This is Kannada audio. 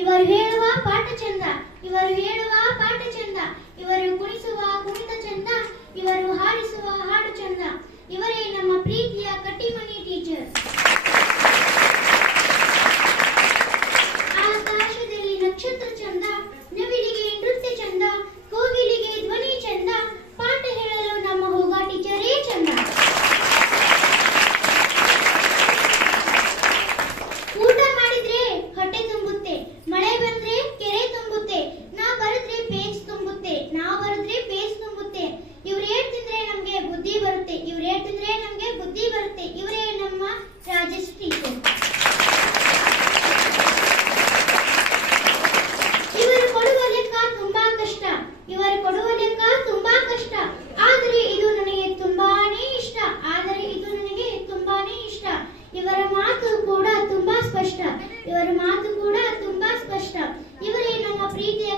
ಇವರು ಹೇಳುವ ಪಾಠ ಚಂದ, ಇವರು ಹೇಳುವ ಪಾಠ ಚಂದ, ಇವರು ಕುಣಿಸುವ ಕುಣಿತ ಚಂದ, ಇವರು ಹಾಡಿಸುವ ಹಾಡು ಚಂದ. ಇವರೇ ನಮ್ಮ ಪ್ರೀತಿಯ ಕಟ್ಟಿಮನಿ ಟೀಚರ್. ಆಕಾಶದಲ್ಲಿ ನಕ್ಷತ್ರ ಚಂದ, ನವಿಲಿಗೆ ನೃತ್ಯ ಚಂದ, ಕೋಗಿಲಿಗೆ ಧ್ವನಿ ಚಂದ, ಪಾಠ ಹೇಳಲು ನಮ್ಮ ಹೋಗ ಟೀಚರೇ ಚಂದ. ಊಟ ಮಾಡಿದ್ರೆ ಹೊಟ್ಟೆ ತುಂಬುತ್ತೆ, ಮಳೆ ಬಂದ್ರೆ ಕೆರೆ ತುಂಬುತ್ತೆ, ನಾ ಬರೆದ್ರೆ ಪೇಜ್ ತುಂಬುತ್ತೆ, ನಾ ಬರೆದ್ರೆ ಪೇಜ್ ತುಂಬುತ್ತೆ. ಇವ್ರು ಹೇಳ್ತಿದ್ರೆ ನಮ್ಗೆ ಬುದ್ಧಿ ಬರುತ್ತೆ, ಇವ್ರು ಹೇಳ್ತಿದ್ರೆ ನಮ್ಗೆ ಬುದ್ಧಿ ಬರುತ್ತೆ. ಇವರೇ ನಮ್ಮ ರಾಜೇಶ್ ಟೀಚರ್. ಇವರು ಕೊಡುವ ಲೆಕ್ಕ ತುಂಬಾ ಕಷ್ಟ, ಇವರು ಕೊಡುವ ಲೆಕ್ಕ ತುಂಬಾ ಕಷ್ಟ, ಆದರೆ ಇದು ನನಗೆ ತುಂಬಾನೇ ಇಷ್ಟ, ಆದರೆ ಇದು ನನಗೆ ತುಂಬಾನೇ ಇಷ್ಟ. ಇವರ ಮಾತು ಕೂಡ ತುಂಬಾ ಸ್ಪಷ್ಟ, ಇವರ ಮಾತು ಕೂಡ ತುಂಬಾ ಸ್ಪಷ್ಟ. ಇವರೇ ನಮ್ಮ ಪ್ರೀತಿಯ